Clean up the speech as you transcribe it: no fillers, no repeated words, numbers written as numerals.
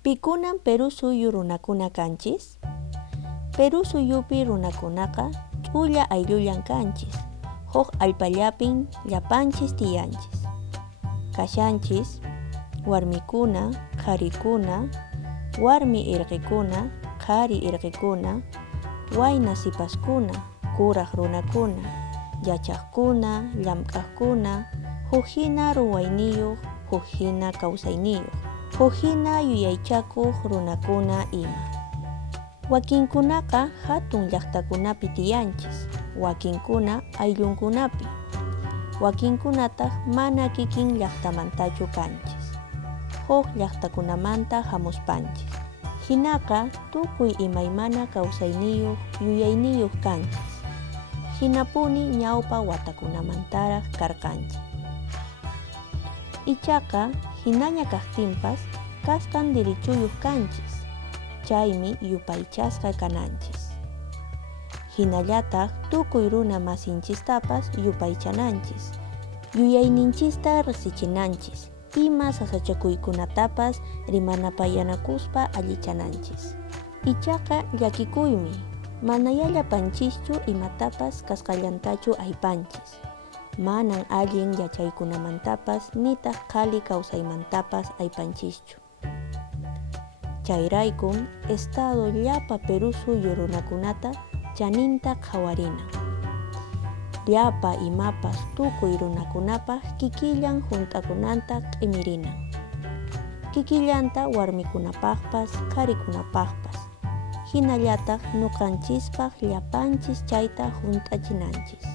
Pikunan Perú suyu runakuna kanchis? Perú suyupi runakunaqa ch'ulla ayllullan kanchis. Huk allpallapin llapanchis tiyanchis. Kashanchis, warmikuna, qarikuna, warmi irqikuna, qari irqikuna, wayna sipaskuna, kuraq runakuna, yachaqkuna, llamk'aqkuna, huk hina ruwayniyuq, huk hina kawsayniyuq, huk hina yuyaychakuq runakuna ima. Wakinkunaqa hatun llaqtakunapi tiyanchis, wakinkuna ayllunkunapi, wakinkunataq mana kikin llaqtamantachu kanchis, huk llaqtakunamanta hamuspanchis. Hinaqa tukuy imaymana kawsayniyuq, yuyayniyuq kanchis. Hinapuni ñawpa watakunamantaraq karqanchis. Ichaqa hinaña kaqtinpas kasqan dirichuyuq kanchis. Chaymi yupaychasqa kananchis. Hinallataq tukuy runa masinchistapas yupaychananchis, yuyayninchista riqsichinanchis, ima sasachakuykunatapas rimanapayanakuspa allichananchis. Ichaqa llakikuymi, manaya llapanchischu imatapas kasqallantachu aypanchis, manan allin yachaykunamantapas nitaq qhali kawsaymantapas aypanchischu. Chayraykum Estado llapa Perú suyu runakunata chaninta qhawarinan. Llapa imapas tukuy runakunapaq kikillan hunt'akunanta q'imirinan. Kikillanta warmikunapaqpas, qharikunapaqpas. Hinallataq nuqanchispaq llapanchis chayta hunt'achinanchis.